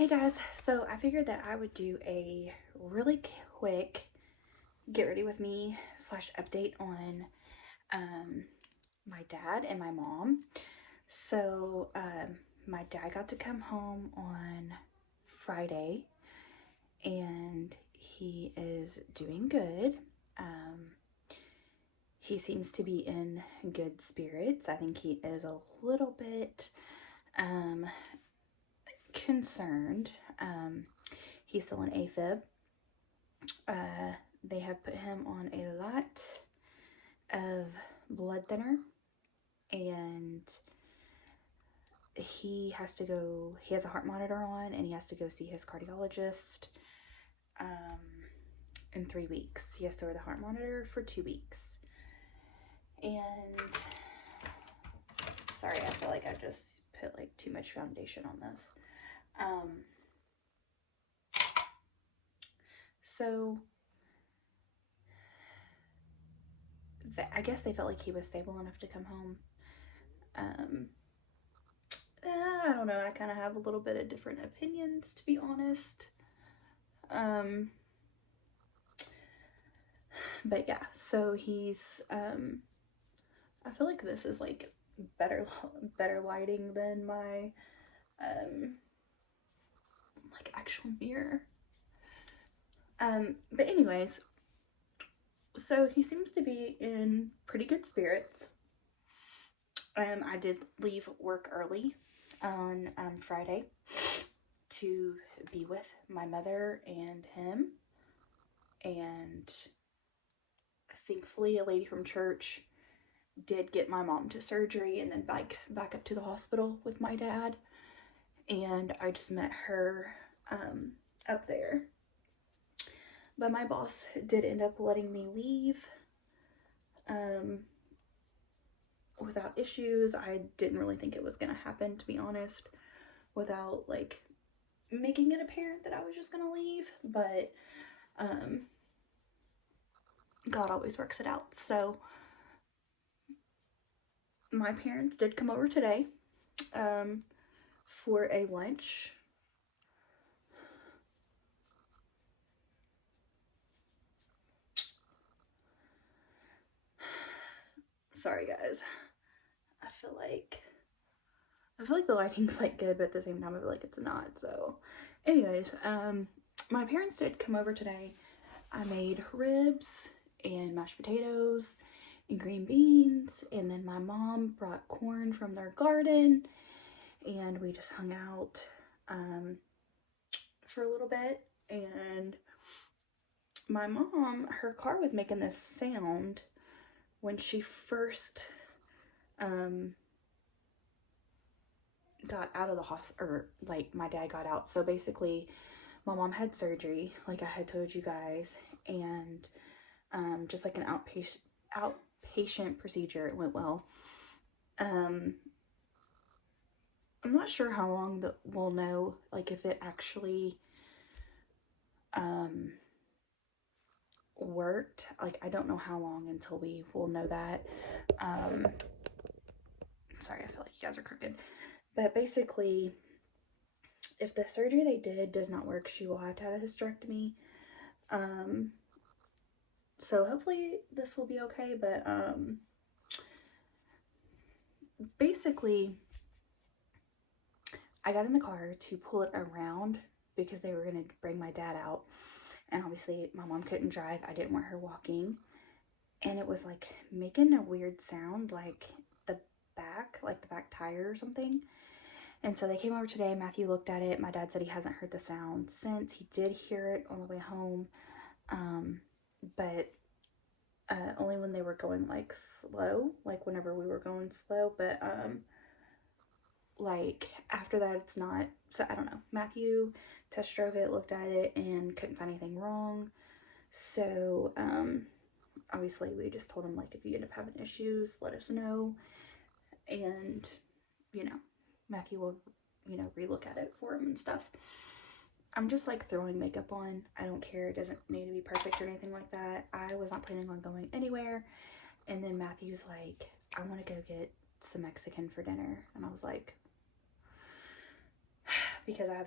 Hey guys, so I figured that I would do a really quick get ready with me slash update on my dad and my mom. My dad got to come home on Friday and he is doing good. He seems to be in good spirits. I think he is a little bit concerned. He's still an AFib. They have put him on a lot of blood thinner, and he has a heart monitor on, and he has to go see his cardiologist in 3 weeks. He has to wear the heart monitor for 2 weeks. And sorry, I feel like I just put like too much foundation on this. I guess they felt like he was stable enough to come home. I don't know. I kind of have a little bit of different opinions, to be honest. But yeah, so he's, I feel like this is like better lighting than my, like actual mirror. But anyways, so he seems to be in pretty good spirits. I did leave work early on Friday to be with my mother and him, and thankfully a lady from church did get my mom to surgery and then back up to the hospital with my dad, and I just met her up there. But my boss did end up letting me leave without issues. I didn't really think it was gonna happen, to be honest, without like making it apparent that I was just gonna leave, but God always works it out. So my parents did come over today for a lunch. Sorry guys, I feel like the lighting's like good, but at the same time I feel like it's not. So anyways, my parents did come over today. I made ribs and mashed potatoes and green beans, and then my mom brought corn from their garden, and we just hung out for a little bit. And my mom, her car was making this sound when she first got out of the hospital, or like my dad got out. So basically my mom had surgery, like I had told you guys, and just like an outpatient procedure. It went well. I'm not sure how long that we'll know, like if it actually worked. Like I don't know how long until we will know that. Sorry, I feel like you guys are crooked. But basically, if the surgery they did does not work, she will have to have a hysterectomy. So hopefully this will be okay, but basically I got in the car to pull it around because they were going to bring my dad out, and obviously my mom couldn't drive. I didn't want her walking, and it was like making a weird sound, like the back tire or something. And so they came over today. Matthew looked at it. My dad said he hasn't heard the sound since. He did hear it on the way home, but only when they were going like slow, like whenever we were going slow. But like after that, it's not. So I don't know. Matthew test drove it, looked at it, and couldn't find anything wrong. So obviously we just told him, like, if you end up having issues, let us know, and you know, Matthew will, you know, relook at it for him and stuff. I'm just like throwing makeup on. I don't care. It doesn't need to be perfect or anything like that. I was not planning on going anywhere. And then Matthew's like, I want to go get some Mexican for dinner. And I was like, because I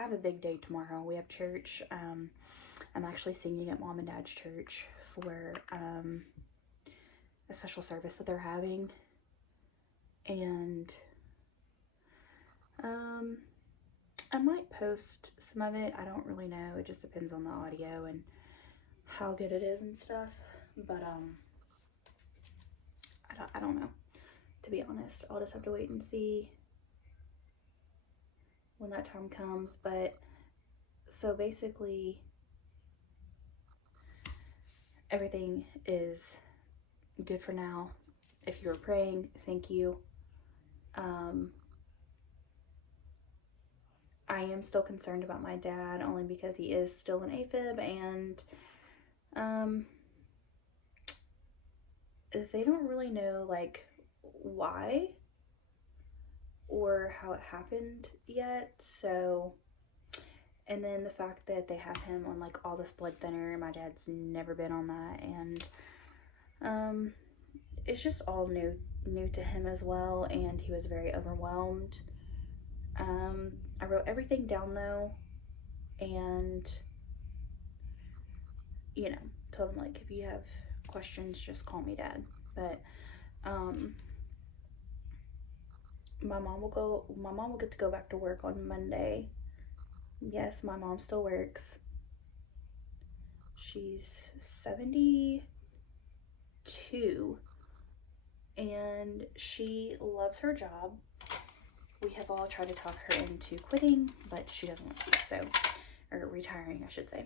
have a big day tomorrow. We have church. I'm actually singing at Mom and Dad's church for a special service that they're having, and I might post some of it. I don't really know. It just depends on the audio and how good it is and stuff. But I don't know. To be honest, I'll just have to wait and see when that time comes. But so basically, everything is good for now. If you were praying, thank you. I am still concerned about my dad, only because he is still an AFib, and they don't really know like why or how it happened yet. So, and then the fact that they have him on like all this blood thinner, my dad's never been on that, and it's just all new to him as well, and he was very overwhelmed. I wrote everything down though, and you know, told him like, if you have questions, just call me, Dad. But my mom will get to go back to work on Monday. Yes, my mom still works. She's 72, and she loves her job. We have all tried to talk her into quitting, but she doesn't want to, so, or retiring, I should say.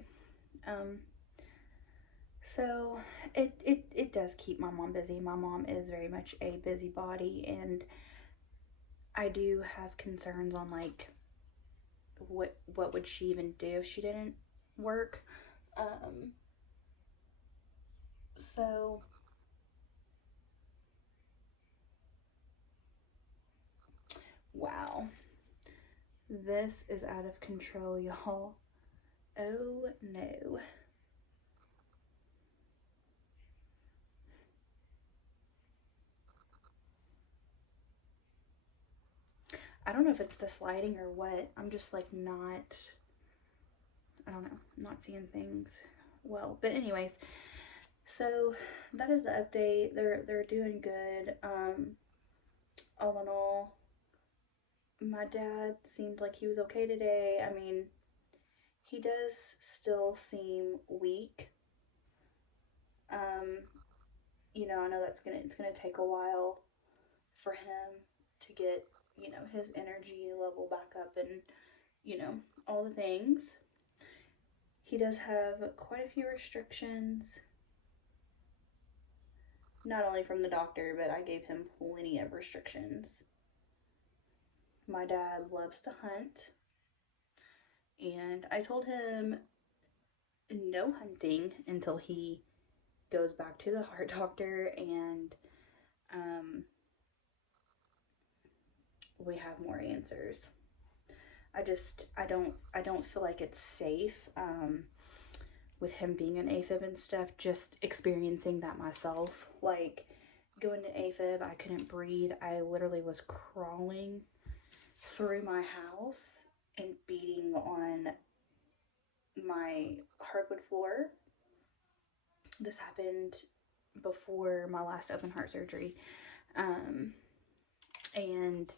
So it does keep my mom busy. My mom is very much a busybody, and I do have concerns on like what would she even do if she didn't work. So wow, this is out of control, y'all. Oh no. I don't know if it's the sliding or what. I'm just like not, I don't know, not seeing things well. But anyways, so that is the update. They're doing good. All in all, my dad seemed like he was okay today. I mean, he does still seem weak. You know, I know it's gonna take a while for him to get, you know, his energy level back up and, you know, all the things. He does have quite a few restrictions, not only from the doctor, but I gave him plenty of restrictions. My dad loves to hunt, and I told him no hunting until he goes back to the heart doctor and we have more answers. I don't feel like it's safe with him being an AFib and stuff, just experiencing that myself. Like going to AFib, I couldn't breathe. I literally was crawling through my house and beating on my hardwood floor. This happened before my last open heart surgery. And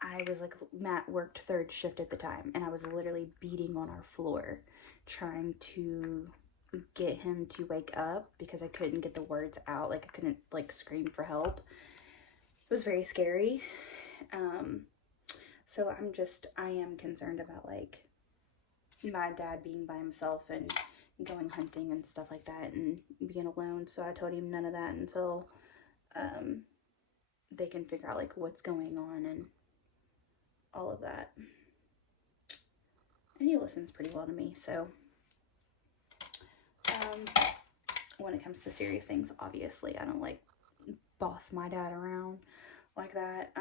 I was like, Matt worked third shift at the time, and I was literally beating on our floor trying to get him to wake up because I couldn't get the words out. Like I couldn't like scream for help. It was very scary. So I am concerned about like my dad being by himself and going hunting and stuff like that and being alone. So I told him none of that until they can figure out like what's going on and all of that. And he listens pretty well to me, so when it comes to serious things, obviously I don't like boss my dad around like that.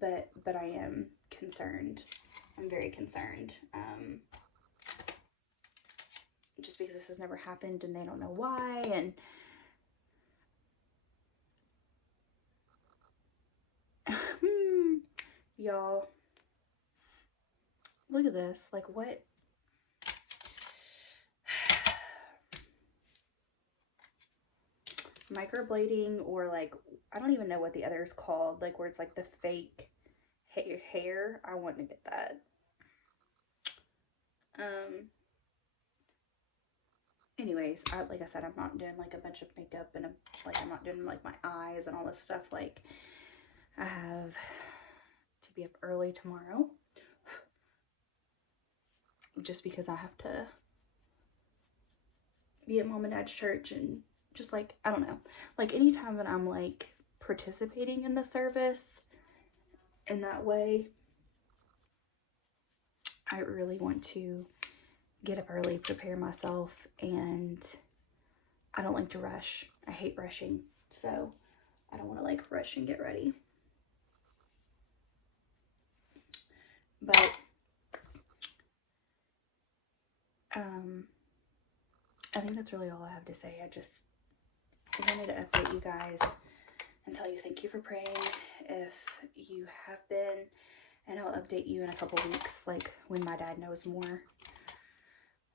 But I am concerned. I'm very concerned. Just because this has never happened and they don't know why, and y'all, Look at this. Like, what? Microblading, or like, I don't even know what the other is called, like where it's like the fake hair. I want to get that. Anyways, like I said, I'm not doing like a bunch of makeup and like I'm not doing like my eyes and all this stuff. Like, I have to be up early tomorrow just because I have to be at mom and dad's church, and just like, I don't know, like anytime that I'm like participating in the service in that way, I really want to get up early, prepare myself, and I don't like to rush. I hate rushing, so I don't want to like rush and get ready. But I think that's really all I have to say. I just wanted to update you guys and tell you thank you for praying if you have been, and I'll update you in a couple weeks, like when my dad knows more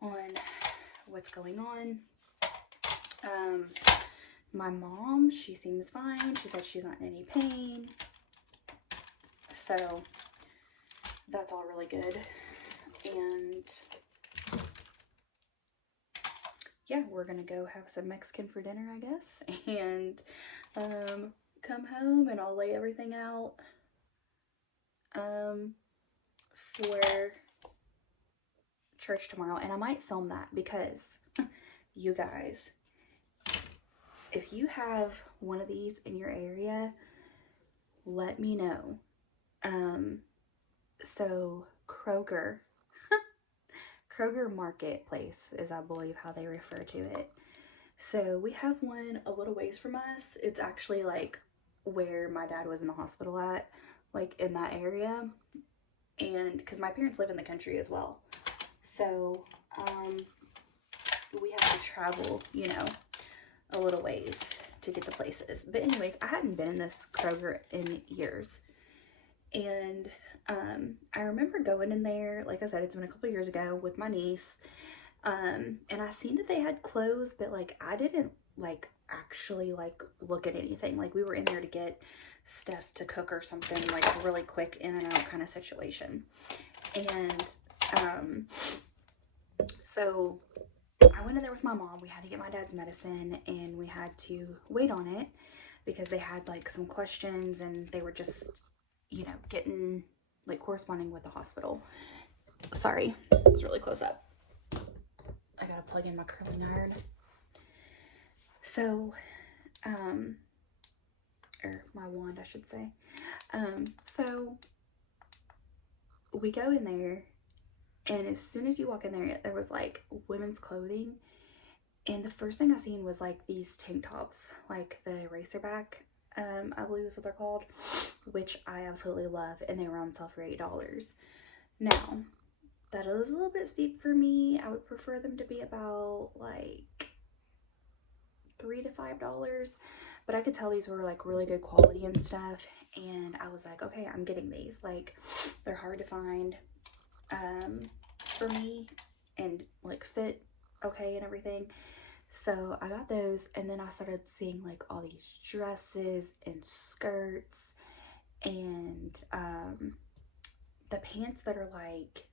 on what's going on. My mom, she seems fine. She said she's not in any pain, so that's all really good. And yeah, we're gonna go have some Mexican for dinner, I guess, and come home, and I'll lay everything out for church tomorrow. And I might film that because you guys, if you have one of these in your area, let me know. So Kroger Marketplace is, I believe, how they refer to it. So we have one a little ways from us. It's actually like where my dad was in the hospital at, like in that area. And because my parents live in the country as well, so we have to travel, you know, a little ways to get to places. But anyways, I hadn't been in this Kroger in years, and I remember going in there, like I said, it's been a couple years ago, with my niece, and I seen that they had clothes, but like I didn't like actually like look at anything. Like, we were in there to get stuff to cook or something, like really quick in and out kind of situation. And so I went in there with my mom. We had to get my dad's medicine, and we had to wait on it because they had like some questions, and they were just, you know, getting like corresponding with the hospital. Sorry, it was really close up. I gotta plug in my curling iron. So, or my wand, I should say. So we go in there, and as soon as you walk in there was like women's clothing, and the first thing I seen was like these tank tops, like the racerback, I believe is what they're called, which I absolutely love, and they were on sale for $8. Now, that is a little bit steep for me. I would prefer them to be about like $3 to $5, but I could tell these were like really good quality and stuff, and I was like, okay, I'm getting these. Like, they're hard to find for me, and like fit okay and everything. So I got those, and then I started seeing like all these dresses and skirts, and the pants that are like,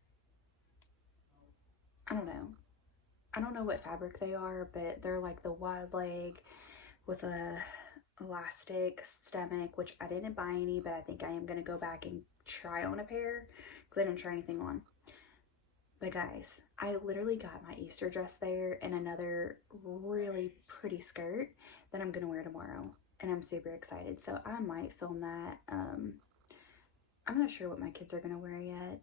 I don't know what fabric they are, but they're like the wide leg with a elastic stomach, which I didn't buy any, but I think I am going to go back and try on a pair because I didn't try anything on. But guys, I literally got my Easter dress there, and another really pretty skirt that I'm going to wear tomorrow, and I'm super excited. So I might film that. I'm not sure what my kids are going to wear yet.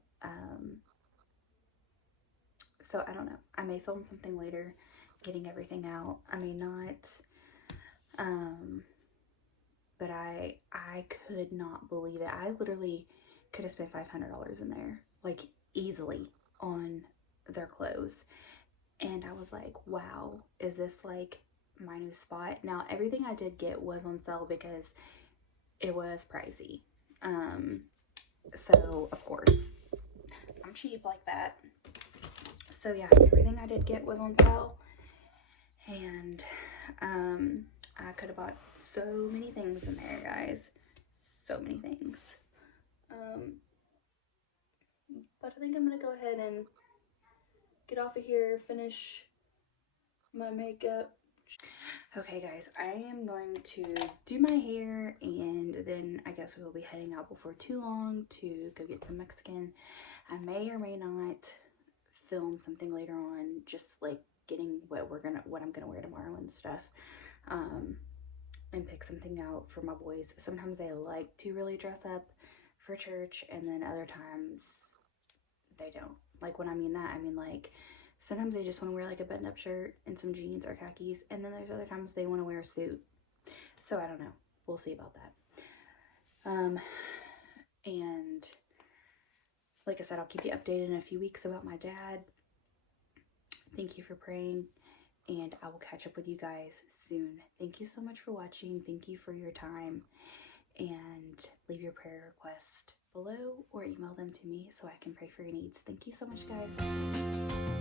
So I don't know. I may film something later, getting everything out. I may not. But I could not believe it. I literally could have spent $500 in there, like easily, on their clothes. And I was like, wow, is this like my new spot? Now, everything I did get was on sale because it was pricey. So of course I'm I'm cheap like that. So yeah, everything I did get was on sale. And I could have bought so many things in there, guys. So many things. But I think I'm going to go ahead and get off of here, finish my makeup. Okay guys, I am going to do my hair, and then I guess we will be heading out before too long to go get some Mexican. I may or may not film something later on, just like getting what I'm gonna wear tomorrow and stuff, and pick something out for my boys. Sometimes they like to really dress up for church, and then other times they don't. Like, when I mean that, I mean like sometimes they just want to wear like a button-up shirt and some jeans or khakis, and then there's other times they want to wear a suit. So I don't know, we'll see about that. And like I said, I'll keep you updated in a few weeks about my dad. Thank you for praying, and I will catch up with you guys soon. Thank you so much for watching. Thank you for your time, and leave your prayer request below or email them to me so I can pray for your needs. Thank you so much, guys.